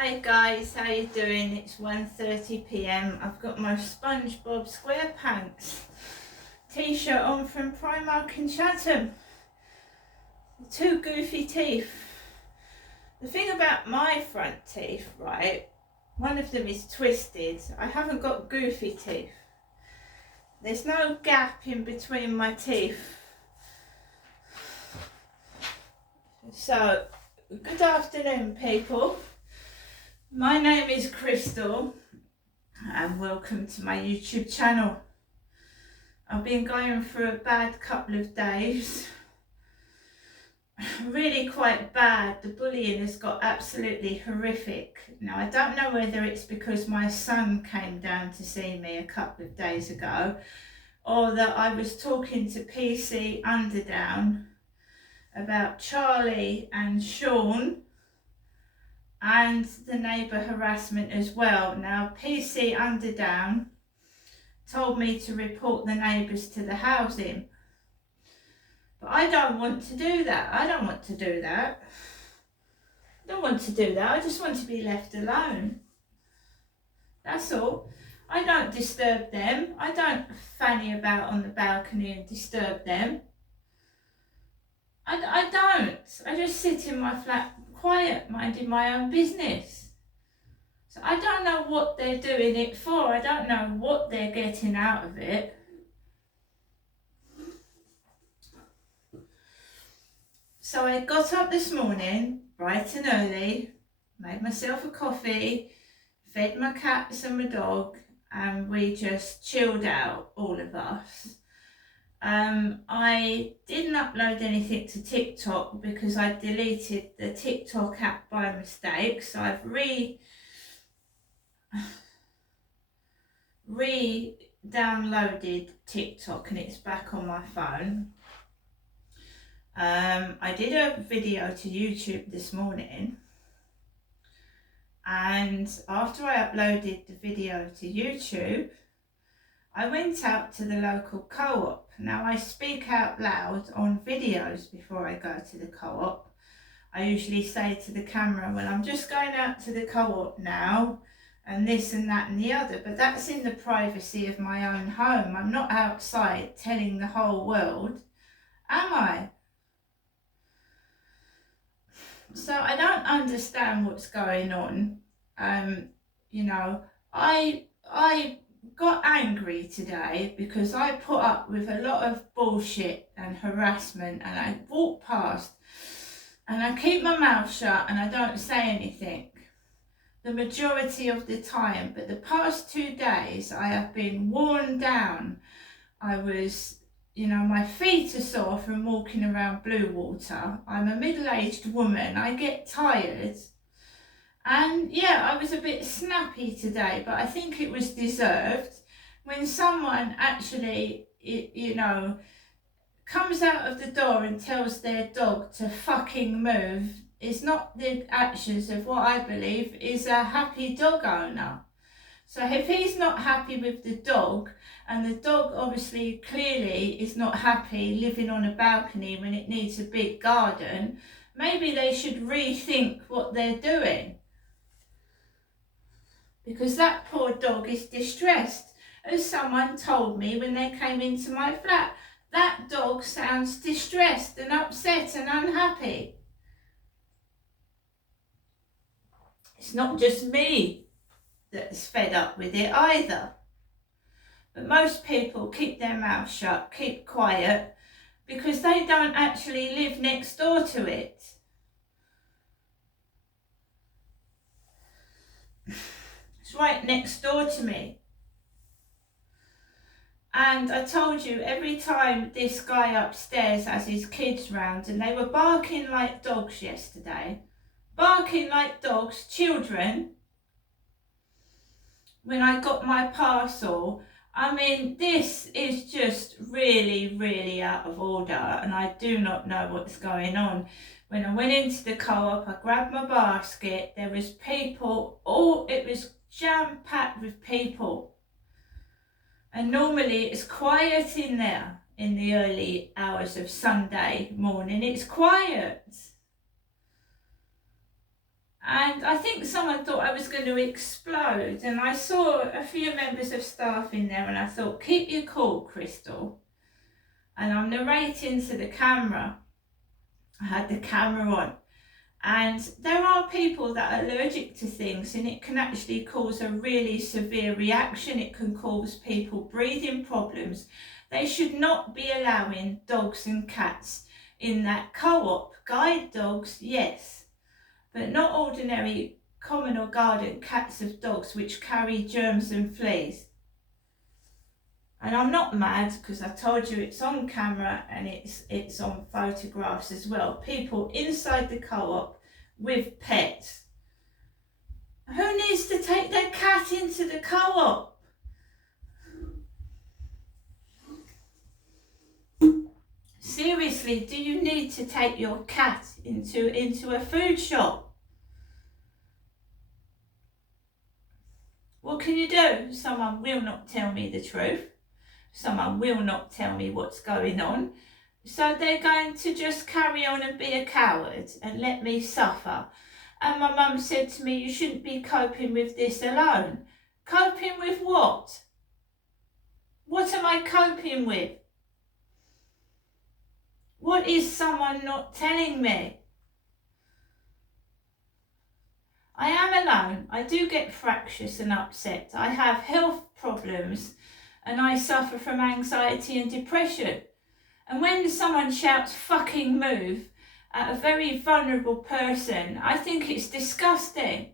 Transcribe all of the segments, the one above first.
Hi guys, how you doing? It's 1:30 p.m. I've got my SpongeBob SquarePants t-shirt on from Primark in Chatham. Two goofy teeth. The thing about my front teeth, right, one of them is twisted. I haven't got goofy teeth. There's no gap in between my teeth. So, good afternoon people. My name is Crystal and welcome to my YouTube channel. I've been going through a bad couple of days, really quite bad. The bullying has got absolutely horrific. Now I don't know whether it's because my son came down to see me a couple of days ago or that I was talking to PC Underdown about Charlie and Sean and the neighbour harassment as well. Now PC Underdown told me to report the neighbours to the housing, but I don't want to do that. I don't want to do that. I just want to be left alone. That's all. I don't disturb them. I don't fanny about on the balcony and disturb them. I don't. I just sit in my flat quiet, minding my own business. So I don't know what they're doing it for. I don't know what they're getting out of it. So I got up this morning, bright and early, made myself a coffee, fed my cats and my dog, and we just chilled out, all of us. I didn't upload anything to TikTok because I deleted the TikTok app by mistake, so I've re-downloaded TikTok and it's back on my phone. I did a video to YouTube this morning, and after I uploaded the video to YouTube, I went out to the local co-op. Now I speak out loud on videos before I go to the co-op. I usually say to the camera, well, I'm just going out to the co-op now, and this and that and the other, but that's in the privacy of my own home. I'm not outside telling the whole world, am I? So I don't understand what's going on. You know, I got angry today because I put up with a lot of bullshit and harassment, and I walk past and I keep my mouth shut and I don't say anything the majority of the time. But the past 2 days I have been worn down. I was, my feet are sore from walking around Bluewater. I'm a middle-aged woman, I get tired. And yeah, I was a bit snappy today, but I think it was deserved. When someone actually, comes out of the door and tells their dog to fucking move, it's not the actions of what I believe is a happy dog owner. So if he's not happy with the dog, and the dog obviously clearly is not happy living on a balcony when it needs a big garden, maybe they should rethink what they're doing. Because that poor dog is distressed. As someone told me when they came into my flat, that dog sounds distressed and upset and unhappy. It's not just me that's fed up with it either. But most people keep their mouth shut, keep quiet, because they don't actually live next door to it. It's right next door to me. And I told you, every time this guy upstairs has his kids round, and they were barking like dogs yesterday, barking like dogs, children, when I got my parcel. I mean, this is just really, really out of order, and I do not know what's going on. When I went into the co-op, I grabbed my basket, there was people, it was jam-packed with people. And normally it's quiet in there in the early hours of Sunday morning, it's quiet. And I think someone thought I was going to explode, and I saw a few members of staff in there, and I thought, keep your cool, Crystal. And I'm narrating to the camera. I had the camera on. And there are people that are allergic to things, and it can actually cause a really severe reaction. It can cause people breathing problems. They should not be allowing dogs and cats in that co-op. Guide dogs, yes, but not ordinary common or garden cats of dogs which carry germs and fleas. And I'm not mad, because I told you it's on camera and it's on photographs as well. People inside the co-op with pets. Who needs to take their cat into the co-op? Seriously, do you need to take your cat into a food shop? What can you do? Someone will not tell me the truth. Someone will not tell me what's going on. So they're going to just carry on and be a coward and let me suffer. And my mum said to me, you shouldn't be coping with this alone. Coping with what? What am I coping with? What is someone not telling me? I am alone. I do get fractious and upset. I have health problems and I suffer from anxiety and depression. And when someone shouts fucking move at a very vulnerable person, I think it's disgusting.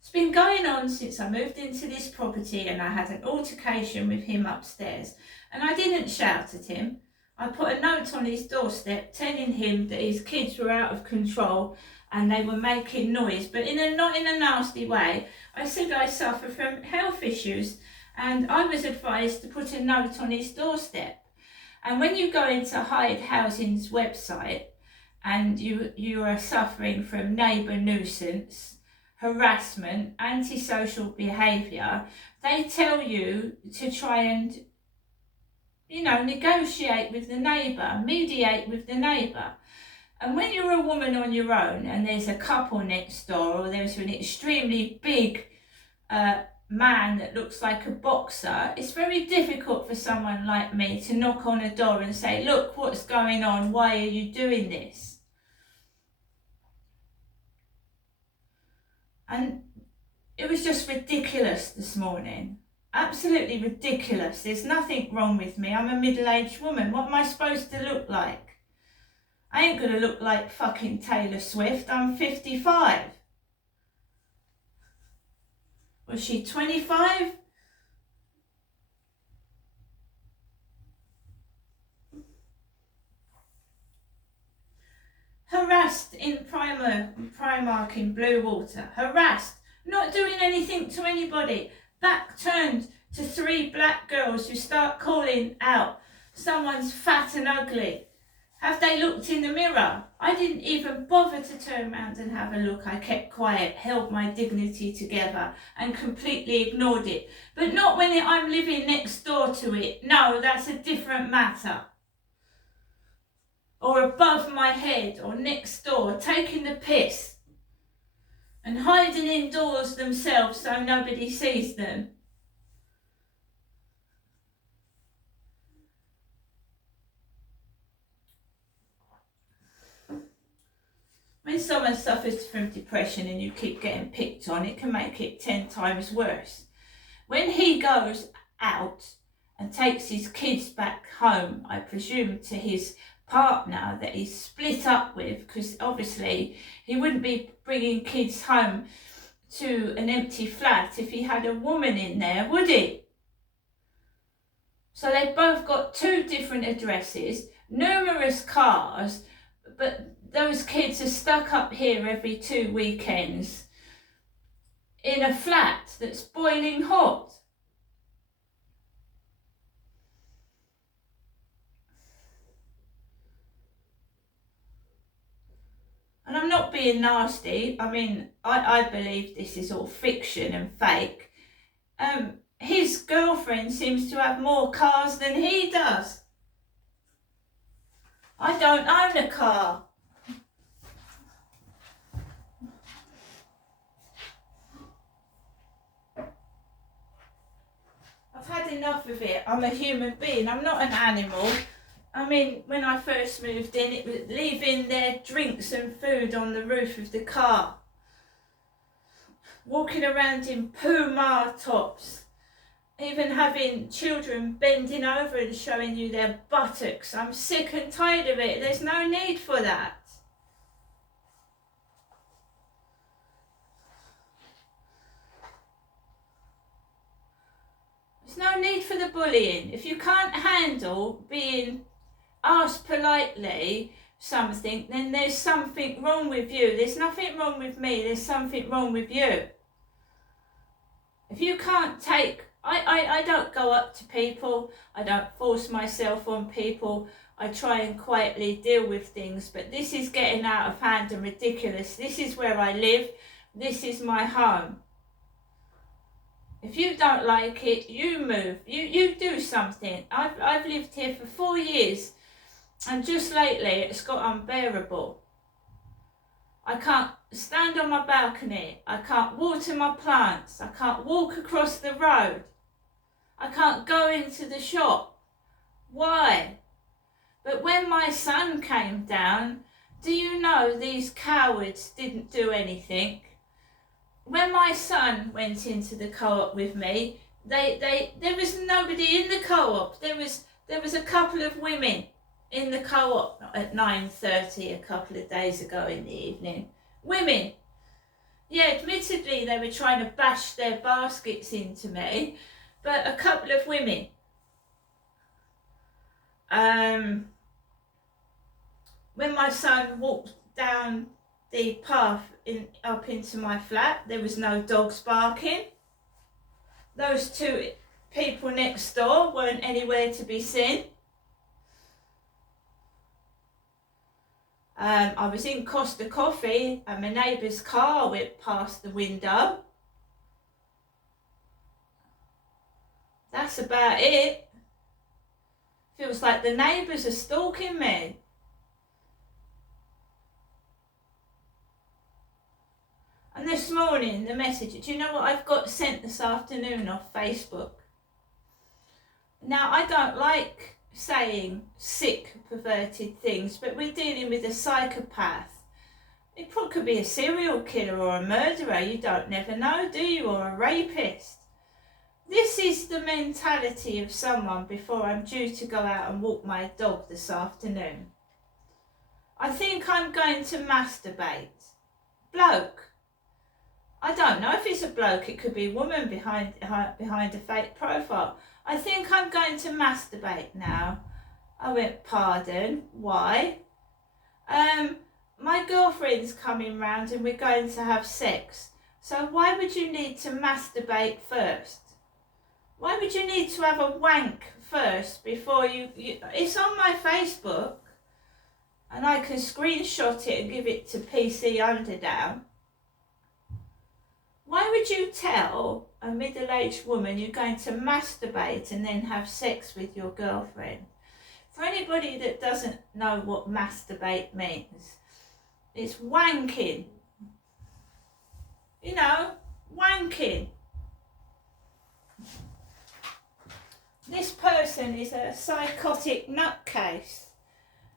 It's been going on since I moved into this property, and I had an altercation with him upstairs, and I didn't shout at him. I put a note on his doorstep telling him that his kids were out of control and they were making noise, but not in a nasty way. I said I suffer from health issues, and I was advised to put a note on his doorstep. And when you go into Hyde Housing's website and you are suffering from neighbour nuisance, harassment, antisocial behaviour, they tell you to try and, negotiate with the neighbour, mediate with the neighbour. And when you're a woman on your own and there's a couple next door, or there's an extremely big man that looks like a boxer, it's very difficult for someone like me to knock on a door and say, look, what's going on? Why are you doing this? And it was just ridiculous this morning. Absolutely ridiculous. There's nothing wrong with me. I'm a middle-aged woman. What am I supposed to look like? I ain't gonna look like fucking Taylor Swift. I'm 55. Was she 25? Harassed in Primark in Bluewater. Harassed. Not doing anything to anybody. Back turned to 3 black girls who start calling out someone's fat and ugly. Have they looked in the mirror? I didn't even bother to turn around and have a look. I kept quiet, held my dignity together and completely ignored it. But not when I'm living next door to it. No, that's a different matter. Or above my head or next door, taking the piss and hiding indoors themselves so nobody sees them. When someone suffers from depression and you keep getting picked on, it can make it 10 times worse. When he goes out and takes his kids back home, I presume to his partner that he's split up with, because obviously he wouldn't be bringing kids home to an empty flat if he had a woman in there, would he? So they've both got 2 different addresses, numerous cars, but those kids are stuck up here every 2 weekends in a flat that's boiling hot. And I'm not being nasty. I mean, I believe this is all fiction and fake. His girlfriend seems to have more cars than he does. I don't own a car. I've had enough of it. I'm a human being. I'm not an animal. I mean, when I first moved in, it was leaving their drinks and food on the roof of the car. Walking around in Puma tops. Even having children bending over and showing you their buttocks. I'm sick and tired of it. There's no need for that. There's no need for the bullying. If you can't handle being asked politely something, then there's something wrong with you. There's nothing wrong with me. There's something wrong with you. If you can't take... I don't go up to people. I don't force myself on people. I try and quietly deal with things. But this is getting out of hand and ridiculous. This is where I live. This is my home. If you don't like it, you move. You do something. I've lived here for 4 years. And just lately, it's got unbearable. I can't stand on my balcony. I can't water my plants. I can't walk across the road. I can't go into the shop. Why? But when my son came down, do you know these cowards didn't do anything? When my son went into the co-op with me, there was nobody in the co-op. There was a couple of women in the co-op at 9:30 a couple of days ago in the evening. Women. Yeah, admittedly they were trying to bash their baskets into me, but a couple of women. When my son walked down the path up into my flat, there was no dogs barking. Those two people next door weren't anywhere to be seen. I was in Costa Coffee and my neighbour's car went past the window. That's about it. Feels like the neighbours are stalking me. And this morning, the message, do you know what I've got sent this afternoon off Facebook? Now, I don't like saying sick, perverted things, but we're dealing with a psychopath. It could be a serial killer or a murderer, you don't never know, do you? Or a rapist. This is the mentality of someone before I'm due to go out and walk my dog this afternoon. I think I'm going to masturbate. Bloke. I don't know if it's a bloke, it could be a woman behind a fake profile. I think I'm going to masturbate now. I went, pardon, why? My girlfriend's coming round and we're going to have sex. So why would you need to masturbate first? Why would you need to have a wank first before you... It's on my Facebook and I can screenshot it and give it to PC Underdown. Why would you tell a middle-aged woman you're going to masturbate and then have sex with your girlfriend? For anybody that doesn't know what masturbate means, it's wanking. You know, wanking. This person is a psychotic nutcase.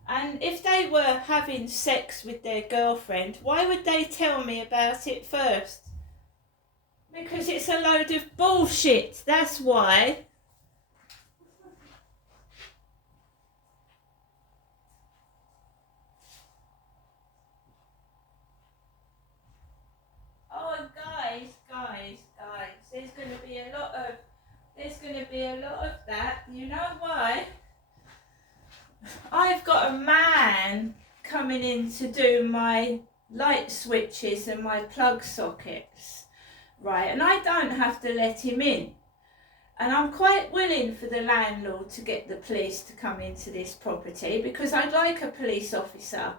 And if they were having sex with their girlfriend, why would they tell me about it first? Because it's a load of bullshit, that's why. Oh, guys, there's going to be a lot of that. You know why? I've got a man coming in to do my light switches and my plug sockets. Right, and I don't have to let him in. And I'm quite willing for the landlord to get the police to come into this property because I'd like a police officer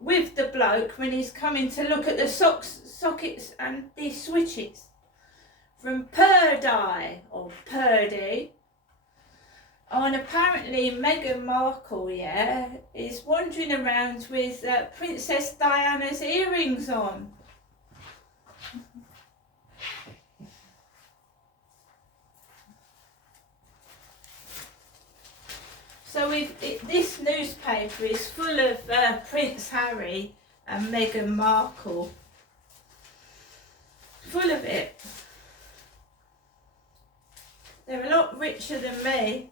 with the bloke when he's coming to look at the sockets and the switches. From Purdy or Purdy. Oh, and apparently Meghan Markle, yeah, is wandering around with Princess Diana's earrings on. So this newspaper is full of Prince Harry and Meghan Markle. Full of it. They're a lot richer than me.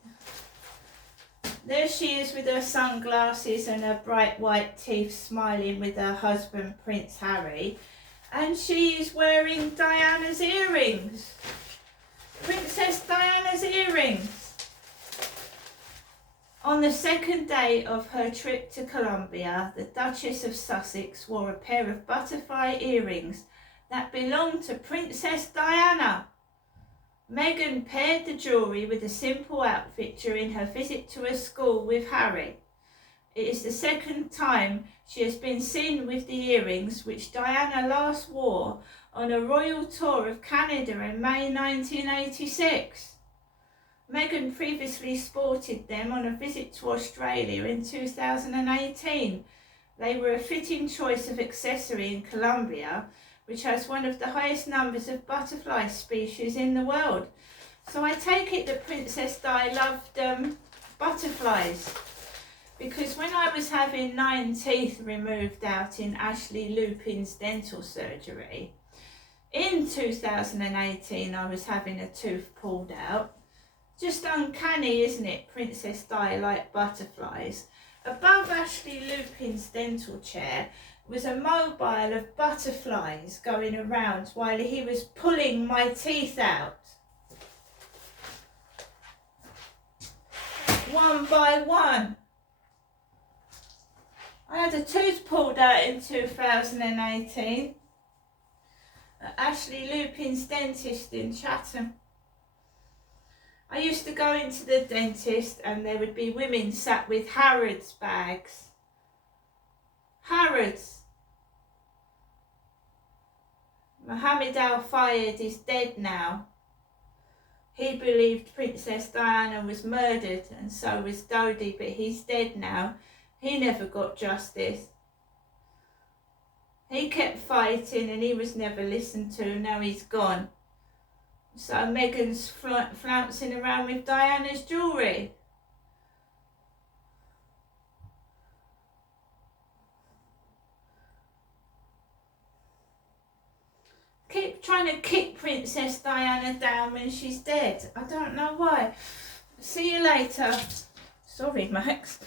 There she is with her sunglasses and her bright white teeth, smiling with her husband Prince Harry. And she is wearing Diana's earrings. Princess Diana's earrings. On the second day of her trip to Colombia, the Duchess of Sussex wore a pair of butterfly earrings that belonged to Princess Diana. Meghan paired the jewellery with a simple outfit during her visit to a school with Harry. It is the second time she has been seen with the earrings, which Diana last wore on a royal tour of Canada in May 1986. Meghan previously sported them on a visit to Australia in 2018. They were a fitting choice of accessory in Colombia, which has one of the highest numbers of butterfly species in the world. So I take it that Princess Di loved butterflies, because when I was having 9 teeth removed out in Ashley Lupin's dental surgery, in 2018 I was having a tooth pulled out. Just uncanny, isn't it? Princess Di liked butterflies. Above Ashley Lupin's dental chair was a mobile of butterflies going around while he was pulling my teeth out. One by one. I had a tooth pulled out in 2018 at Ashley Lupin's dentist in Chatham. I used to go into the dentist and there would be women sat with Harrods bags. Harrods. Mohammed Al Fayed is dead now. He believed Princess Diana was murdered, and so was Dodi, but he's dead now. He never got justice. He kept fighting and he was never listened to. Now he's gone. So Meghan's flouncing around with Diana's jewellery. Keep trying to kick Princess Diana down when she's dead. I don't know why. See you later. Sorry, Max.